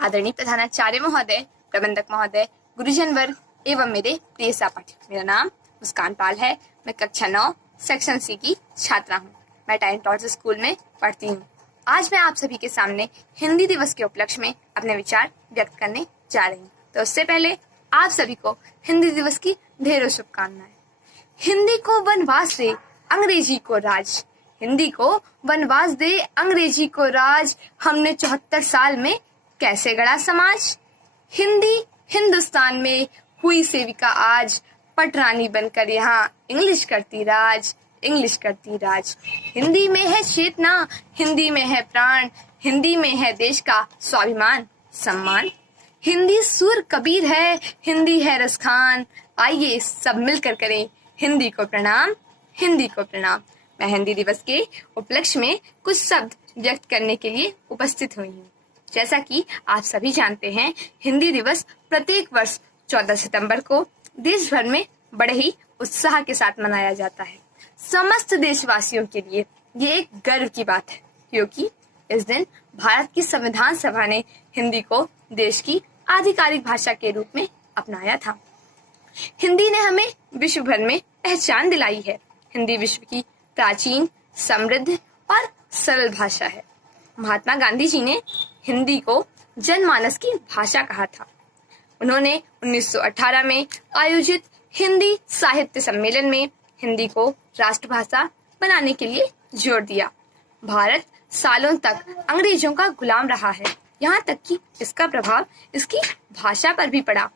आदरणीय प्रधानाचार्य महोदय, प्रबंधक महोदय, गुरुजन वर्ग एवं मेरे प्रिय सहपाठी, मेरा नाम मुस्कान पाल है। मैं कक्षा 9 सेक्शन सी की छात्रा हूँ। मैं टैलेंट लॉज स्कूल में पढ़ती हूँ। आज मैं आप सभी के सामने हिंदी दिवस के उपलक्ष्य में अपने विचार व्यक्त करने जा रही हूँ। तो उससे पहले आप सभी को हिंदी दिवस की ढेरों शुभकामनाएं। हिंदी को वनवास दे अंग्रेजी को राज, हिंदी को वनवास दे अंग्रेजी को राज, हमने 74 साल में कैसे गढ़ा समाज। हिंदी हिंदुस्तान में हुई सेविका आज, पटरानी बनकर यहाँ इंग्लिश करती राज, इंग्लिश करती राज। हिंदी में है चेतना, हिंदी में है प्राण, हिंदी में है देश का स्वाभिमान सम्मान। हिंदी सुर कबीर है, हिंदी है रसखान, आइए सब मिलकर करें हिंदी को प्रणाम, हिंदी को प्रणाम। मैं हिंदी दिवस के उपलक्ष्य में कुछ शब्द व्यक्त करने के लिए उपस्थित हुई हूँ। जैसा कि आप सभी जानते हैं, हिंदी दिवस प्रत्येक वर्ष 14 सितंबर को देश भर में बड़े ही उत्साह के साथ मनाया जाता है। समस्त देशवासियों के लिए ये एक गर्व की बात है, क्योंकि इस दिन भारत की संविधान सभा ने हिंदी को देश की आधिकारिक भाषा के रूप में अपनाया था। हिंदी ने हमें विश्व भर में पहचान दिलाई है। हिंदी विश्व की प्राचीन, समृद्ध और सरल भाषा है। महात्मा गांधी जी ने हिंदी को जनमानस की भाषा कहा था। उन्होंने 1918 में आयोजित हिंदी साहित्य सम्मेलन में हिंदी को राष्ट्रभाषा बनाने के लिए जोर दिया। भारत सालों तक अंग्रेजों का गुलाम रहा है, यहाँ तक कि इसका प्रभाव इसकी भाषा पर भी पड़ा।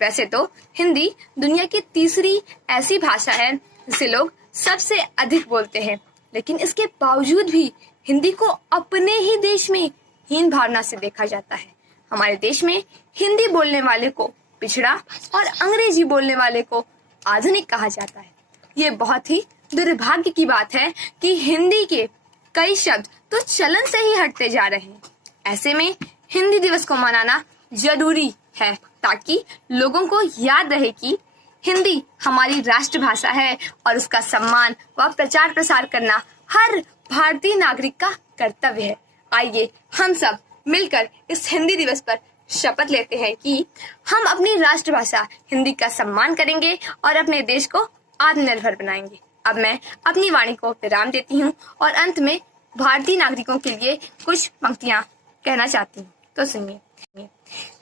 वैसे तो हिंदी दुनिया की तीसरी ऐसी भाषा है जिसे लोग सबसे अधिक बोलते हैं, लेकिन इसके बावजूद भी हिंदी को अपने ही देश में हीन भावना से देखा जाता है। हमारे देश में हिंदी बोलने वाले को पिछड़ा और अंग्रेजी बोलने वाले को आधुनिक कहा जाता है। ये बहुत ही दुर्भाग्य की बात है कि हिंदी के कई शब्द तो चलन से ही हटते जा रहे हैं। ऐसे में हिंदी दिवस को मनाना जरूरी है, ताकि लोगों को याद रहे कि हिंदी हमारी राष्ट्रभाषा है और उसका सम्मान व प्रचार प्रसार करना हर भारतीय नागरिक का कर्तव्य है। आइए हम सब मिलकर इस हिंदी दिवस पर शपथ लेते हैं कि हम अपनी राष्ट्रभाषा हिंदी का सम्मान करेंगे और अपने देश को आत्मनिर्भर बनाएंगे। अब मैं अपनी वाणी को विराम देती हूँ और अंत में भारतीय नागरिकों के लिए कुछ पंक्तियां कहना चाहती हूँ, तो सुनिए।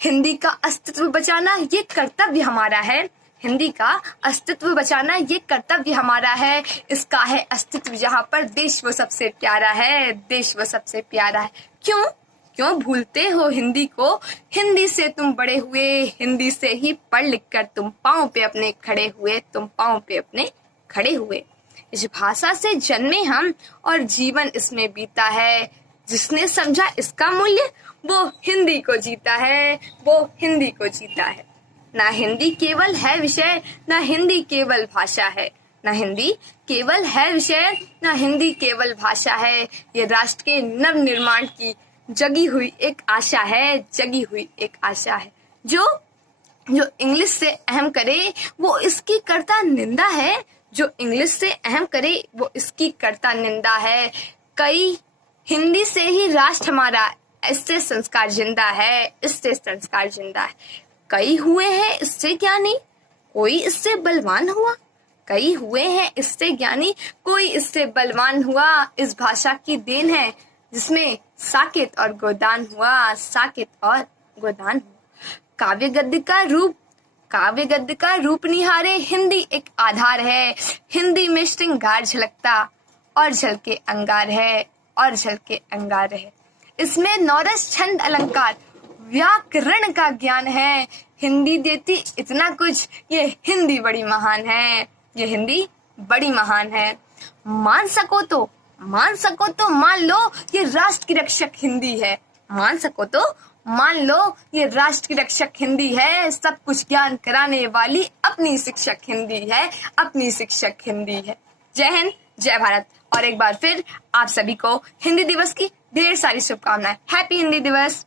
हिंदी का अस्तित्व बचाना ये कर्तव्य हमारा है, हिंदी का अस्तित्व बचाना ये कर्तव्य हमारा है। इसका है अस्तित्व जहाँ पर देश वो सबसे प्यारा है, देश वो सबसे प्यारा है। क्यों भूलते हो हिंदी को, हिंदी से तुम बड़े हुए, हिंदी से ही पढ़ लिख कर तुम पाँव पे अपने खड़े हुए, तुम पाँव पे अपने खड़े हुए। इस भाषा से जन्मे हम और जीवन इसमें बीता है। जिसने समझा इसका मूल्य वो हिंदी को जीता है, वो हिंदी को जीता है। ना हिंदी केवल है विषय, ना हिंदी केवल भाषा है, ना हिंदी केवल है विषय, ना हिंदी केवल भाषा है। ये राष्ट्र के नव निर्माण की जगी हुई एक आशा है, जगी हुई एक आशा है। जो इंग्लिश से अहम करे वो इसकी करता निंदा है, जो इंग्लिश से अहम करे वो इसकी करता निंदा है। कई हिंदी से ही राष्ट्र हमारा, इससे संस्कार जिंदा है, इससे संस्कार जिंदा है। कई हुए हैं इससे ज्ञानी, कोई इससे बलवान हुआ, कई हुए हैं इससे ज्ञानी, कोई इससे बलवान हुआ। इस भाषा की देन है जिसमें साकेत और गोदान हुआ, साकेत और गोदान हुआ। काव्य गद्य का रूप निहारे हिंदी एक आधार है। हिंदी में श्रृंगार झलकता और झलके अंगार है, और झलके अंगार है। इसमें नौरस छंद अलंकार व्याकरण का ज्ञान है। हिंदी देती इतना कुछ, ये हिंदी बड़ी महान है, ये हिंदी बड़ी महान है। मान सको तो मान लो ये राष्ट्र की रक्षक हिंदी है, मान सको तो मान लो ये राष्ट्र की रक्षक हिंदी है। सब कुछ ज्ञान कराने वाली अपनी शिक्षक हिंदी है, अपनी शिक्षक हिंदी है। जय हिंद, जय भारत। और एक बार फिर आप सभी को हिंदी दिवस की ढेर सारी शुभकामनाएं। हैप्पी हिंदी दिवस।